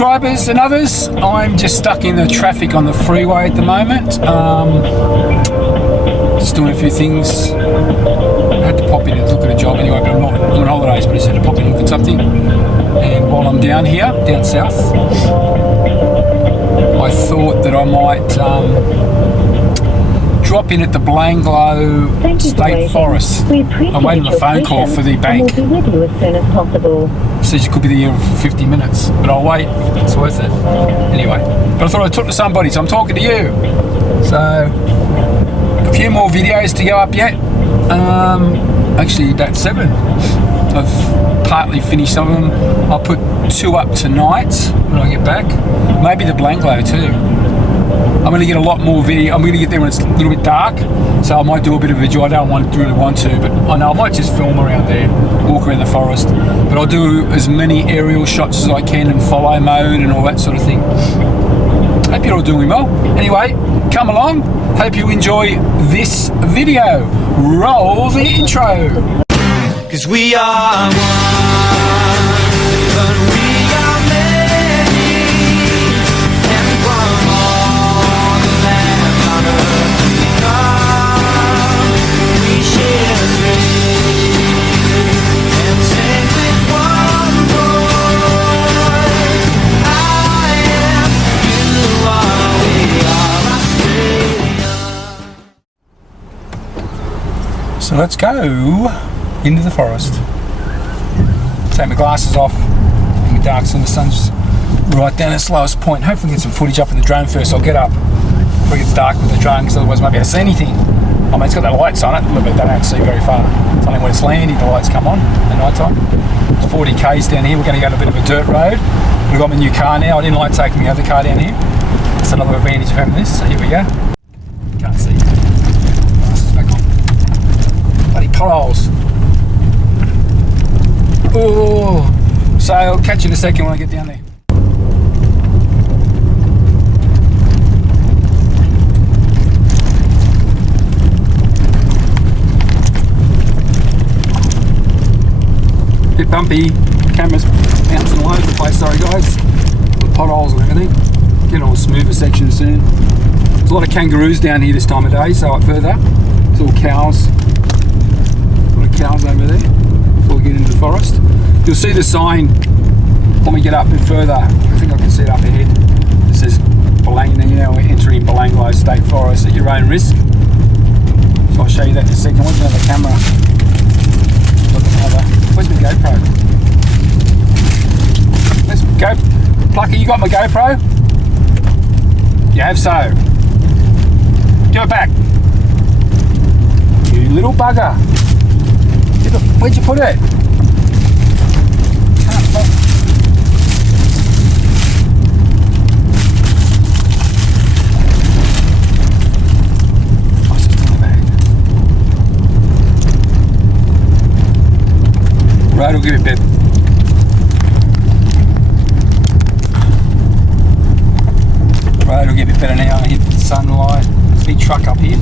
subscribers and others. I'm just stuck in the traffic on the freeway at the moment. Just doing a few things. I had to pop in and look at a job anyway, but I'm not on holidays, but I just had to pop in and look at something. And while I'm down here, down south, I thought that I might drop in at the Blanglow State Forest. I'm waiting on a phone call for the bank. We'll be with you as soon as possible. Says you could be there for 50 minutes, but I'll wait. It's worth it. Anyway, but I thought I'd talk to somebody, so I'm talking to you. So, a few more videos to go up yet. Actually, about 7. I've partly finished some of them. I'll put 2 up tonight when I get back. Maybe the Blanglow too. I'm going to get a lot more video. I'm going to get there when it's a little bit dark, so I might do a bit of a video. I don't really want to, but I know I might just film around there, walk around the forest. But I'll do as many aerial shots as I can and follow mode and all that sort of thing. Hope you're all doing well. Anyway, come along. Hope you enjoy this video. Roll the intro. 'Cause we are one, but we are many, and from all the land on earth we come, we share a dream, and sing with one voice. I am, you are, we are Australia. So let's go into the forest. Take my glasses off, in the dark, so the sun's right down its lowest point. Hopefully get some footage up in the drone first. I'll get up before it gets dark with the drone, because otherwise I won't be able to see anything. I mean, it's got the lights on it, a little bit, they don't see very far. It's only when it's landing the lights come on at night time. It's 40 k's down here. We're going to go to a bit of a dirt road. We've got my new car now. I didn't like taking my other car down here. That's another advantage of having this. So here we go. Can't see. Glasses back on. Bloody potholes. Oh, so I'll catch you in a second when I get down there. Bit bumpy, camera's bouncing all over the place, sorry guys. The potholes and everything. Get on a smoother section soon. There's a lot of kangaroos down here this time of day, so up further. It's all cows. A lot of cows over there. Before we get into the forest, you'll see the sign when we get up a bit further. I think I can see it up ahead. It says we're entering Blanglow State Forest at your own risk. So I'll show you that in a second. What's another camera? Where's my GoPro? Let's go. Plucker, you got my GoPro? You have so. Give it back. You little bugger. Where'd you put it? Road will give it better. Road will get a bit better now. I hit the sunlight. There's a big truck up here.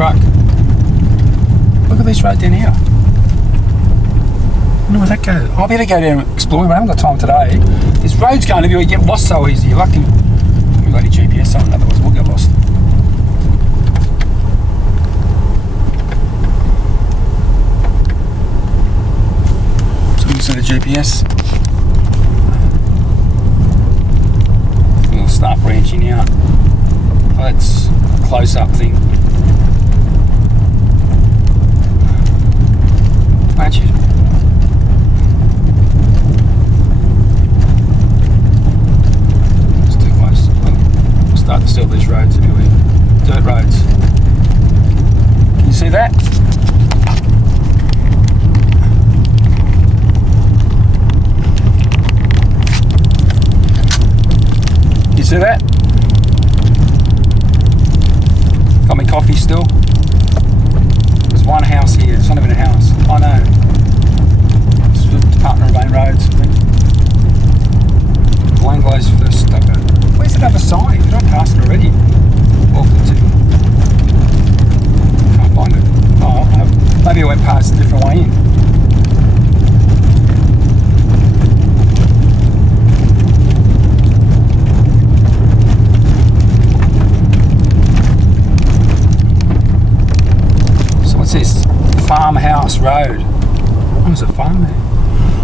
truck. Look at this road down here. I wonder where that goes. I better go down and explore. I haven't got time today. This road's going everywhere. You get lost so easy. You're lucky. We've got a GPS on, otherwise we'll get lost. So we can set a GPS. We'll start branching out. That's a close-up thing. Actually, it's too close. We'll start to steal these roads anyway. Dirt roads. Can you see that? You see that? Got me coffee still. There's one house here. It's not even a house. I know. It's the Department of Main Roads, I think. Langlow's first stop. Where's that other sign? Did I pass it already? Walked to. Can't find it. Oh, maybe I went past a different way in. What's this? Farmhouse Road. Oh, there's a farm there.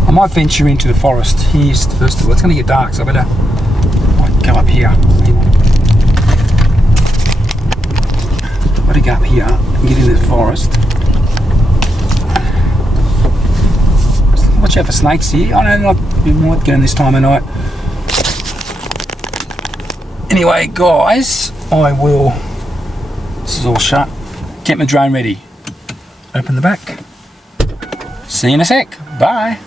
I might venture into the forest here first of all. It's going to get dark, so I might go up here. Better go up here and get into the forest. Watch out for snakes here. I know you might get in this time of night. Anyway, guys, I will. This is all shut. Get my drone ready. Open the back. See you in a sec. Bye.